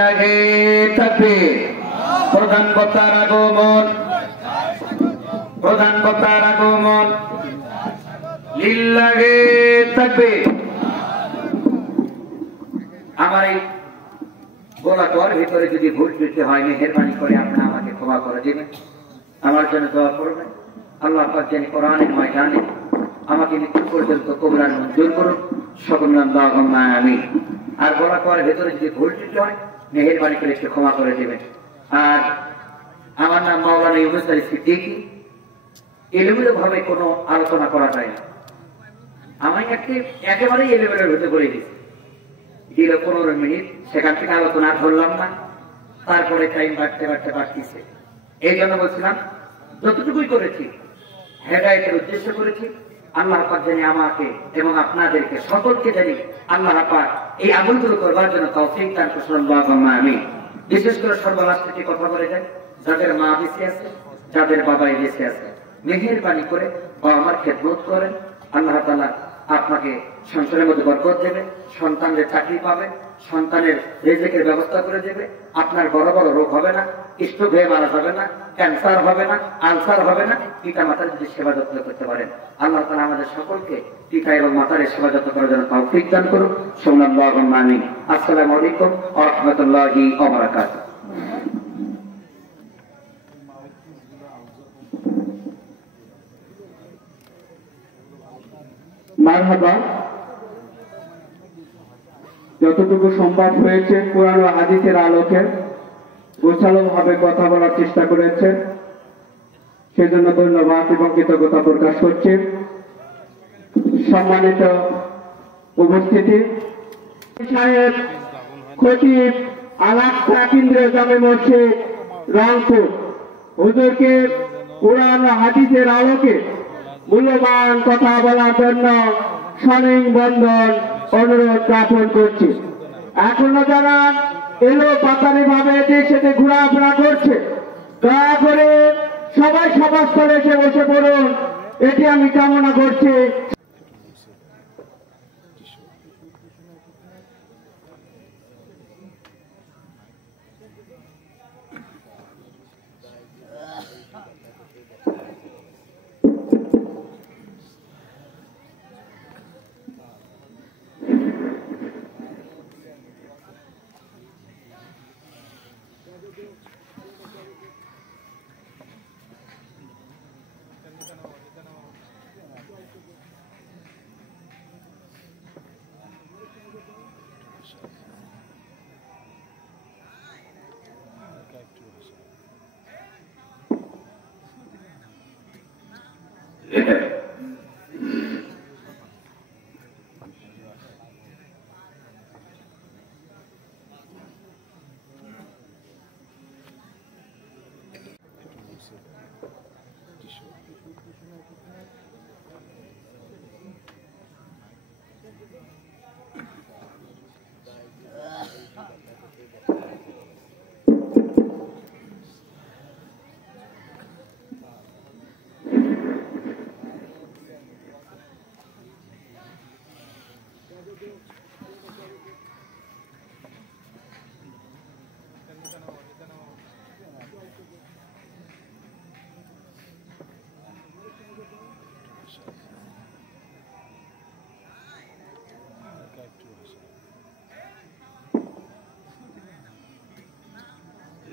লিল্লাহি তাকবীর। প্রধান বক্তার আগমন, প্রধান বক্তার আগমন। লিল্লাহি তাকবীর। আমার এই গোলাটার ভিতরে যদি ভুল ত্রুটি হয়, মেহেরবানি করে আপনারা আমাকে ক্ষমা করে দিবেন, আমার জন্য দোয়া করবেন। আল্লাহ পাক যেন কোরআনের ময়দানে আমাকে মৃত্যু পর্যন্ত কবুল মঞ্জুর করুন, সকল আল্লাহুম্মা আমিন। আর গোলাটার ভিতরে যদি ভুল ত্রুটি হয়, মেহেরবানি করে একটু ক্ষমা করে দিবেন। আর আমার নাম মাওলানা ইউনুস আলী সিদ্দিকী। এলোমেলো ভাবে কোনো আলোচনা করা যায় না। আমি একেবারেই এলোমেলোর হতে বলে দিচ্ছি, দিল 15 মিনিট, সেখান থেকে আলোচনা ধরলাম না, তারপরে টাইম বাড়তে বাড়তে বাড়তেছে। এই জন্য বলছিলাম, যতটুকুই করেছি হেদায়েতের উদ্দেশ্য করেছি। আল্লাহ পাক জানি আমাকে এবং আপনাদেরকে সকলকে জানি আল্লাহ পাক এই আমলগুলো করবার জন্য তৌফিক দান করুন, আল্লাহুম্মা আমিন। বিশেষ করে সর্বলাস্ট থেকে কথা বলে যায়, যাদের মা বেঁচে আছে, যাদের বাবাই বেঁচে আছে, মেহেরবানি করে বাবা আমার খেদমত করেন। আল্লাহ তাআলা আপনাকে সংসারের মধ্যে বরকত দেবে, সন্তানদের চাকরি পাবে, সন্তানের রিজিকের ব্যবস্থা করে দেবে, আপনার বড় বড় রোগ হবে না, স্ট্রোক হয়ে মারা যাবে না, ক্যান্সার হবে না, আলসার হবে না। পিতা মাতার যদি সেবা যত্ন করতে পারেন, আল্লাহ তাআলা আমাদের সকলকে পিতা এবং মাতার সেবা যত্ন করার জন্য তৌফিক দান করুন। আল্লাহুম্মা আমিন। আসসালামু আলাইকুম ওয়া রাহমাতুল্লাহি ওয়া বারাকাতুহু। মারহাবা। যতটুকু সম্ভব হয়েছে কোরআন ও হাদিসের আলোকে গোছালো ভাবে কথা বলার চেষ্টা করেছেন, সেজন্য ধন্যবাদ এবং কৃতজ্ঞতা প্রকাশ করছি। সম্মানিত উপস্থিতি, সাহেব খতিব আল-আকসা কেন্দ্রীয় জামে মসজিদ রংপুর, হুজুরকে কোরআন ও হাদিসের আলোকে মূল্যবান কথা বলার জন্য সনিং বন্ধন অনুরোধ জ্ঞাপন করছি। এখনো যারা এলো পাতারি ভাবে দেশে ঘোরাফেরা করছে, দয়া করে সবাই সভাস্থলে এসে বসে পড়ুন, এটি আমি কামনা করছি।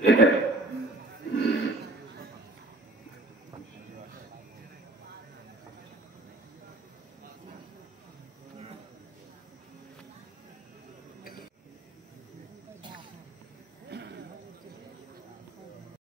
Yeah.